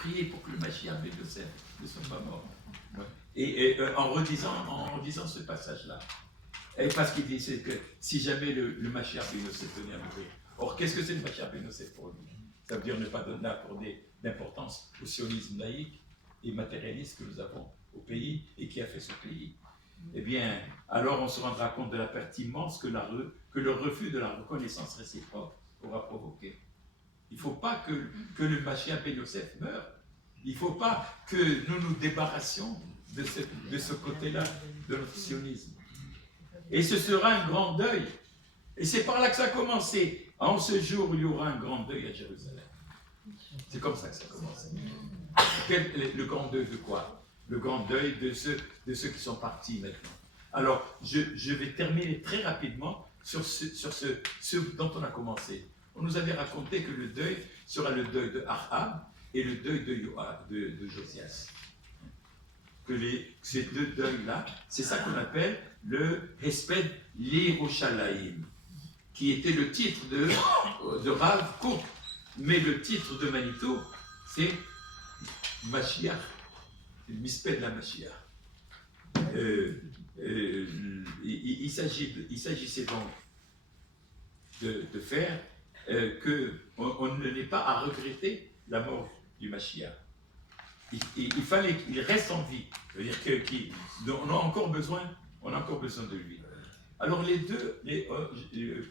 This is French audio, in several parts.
prier pour que le Mashiach ben Yosef ne soit pas mort. Et en redisant ce passage-là, et parce qu'il dit c'est que si jamais le Mashiach ben Yosef venait à mourir, or qu'est-ce que c'est le Mashiach ben Yosef pour lui? Ça veut dire ne pas accorder d'importance au sionisme laïque et matérialiste que nous avons au pays et qui a fait ce pays. Eh bien, alors on se rendra compte de la perte immense que le refus de la reconnaissance réciproque aura provoqué. Il ne faut pas que le Mashiach ben Yosef meure. Il ne faut pas que nous nous débarrassions de ce côté-là de notre sionisme. Et ce sera un grand deuil. Et c'est par là que ça a commencé. En ce jour, il y aura un grand deuil à Jérusalem. C'est comme ça que ça a commencé. Le grand deuil de quoi? Le grand deuil de ceux qui sont partis maintenant. Alors, je vais terminer très rapidement sur ce dont on a commencé. On nous avait raconté que le deuil sera le deuil de Ahab et le deuil de Josias. Que ces deux deuils-là, c'est ça qu'on appelle le Hesped L'Yerushalayim, qui était le titre de Rav Kook. Mais le titre de Manitou, c'est Mashiach, le Misped de la Mashiach. Il s'agissait donc de faire qu'on n'ait pas à regretter la mort du Mashiach. Il fallait qu'il reste en vie, c'est-à-dire qu'on a encore besoin de lui. Alors les deux,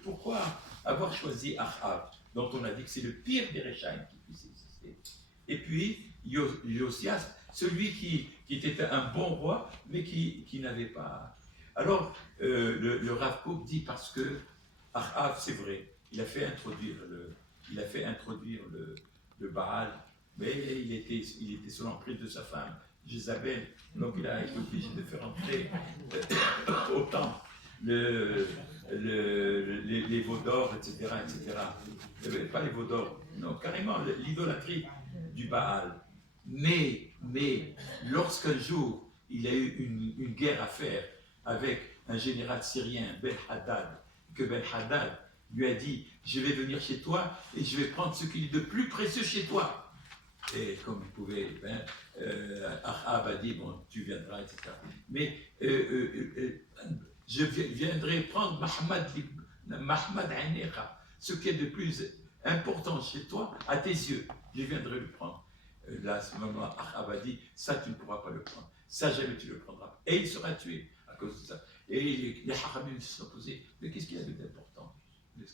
pourquoi avoir choisi Ahab, dont on a dit que c'est le pire des Réchaïm qui puisse exister, et puis Josias, celui qui était un bon roi, mais qui n'avait pas... Alors, le Rav Kook dit parce que Ahab, c'est vrai, il a fait introduire le Baal, mais il était sous l'emprise de sa femme, Jézabel, donc il a été obligé de faire entrer au temple les veaux d'or, etc., etc. Pas les veaux d'or, non, carrément l'idolâtrie du Baal. Mais lorsqu'un jour, il a eu une guerre à faire avec un général syrien, Ben-Hadad, que Ben-Hadad lui a dit « Je vais venir chez toi et je vais prendre ce qu'il y a de plus précieux chez toi. » Et comme il pouvait, Ahab a dit « Bon, tu viendras, etc. » Mais je viendrai prendre Mahmad Anecha, ce qui est de plus important chez toi, à tes yeux. Je viendrai le prendre. Là, à ce moment, Ahab a dit, ça tu ne pourras pas le prendre. Ça jamais tu le prendras. Et il sera tué à cause de ça. Et les Haramim se sont posés, mais qu'est-ce qu'il avait d'important? Il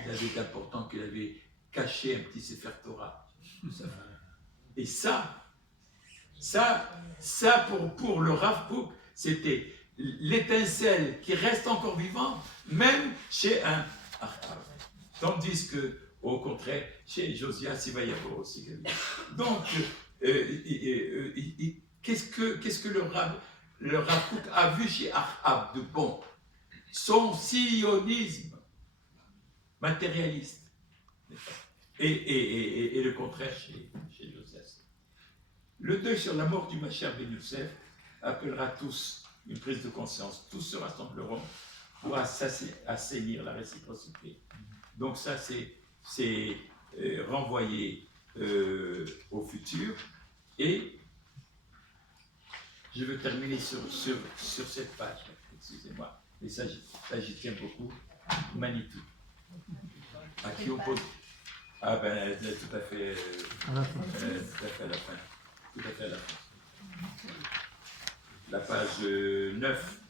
avait d'important qu'il avait caché un petit Sefer Torah de sa femme. Et ça pour le Rav Kook, c'était l'étincelle qui reste encore vivante, même chez un Ahab. Tandis que, au contraire, chez Josias, il va y avoir aussi quelque chose. Donc, qu'est-ce que le Rav Kook a vu chez Ahab de bon? Son sionisme matérialiste. Et le contraire chez Josias. Le deuil sur la mort du Mashiach ben Yosef appellera tous une prise de conscience. Tous se rassembleront pour assainir la réciprocité. Donc ça, c'est renvoyé au futur. Et je veux terminer sur cette page. Excusez-moi. Et ça, j'y tiens beaucoup. Manitou. À qui on pose... Ah ben, tout à fait à la fin. Tout à fait à la fin. La page 9.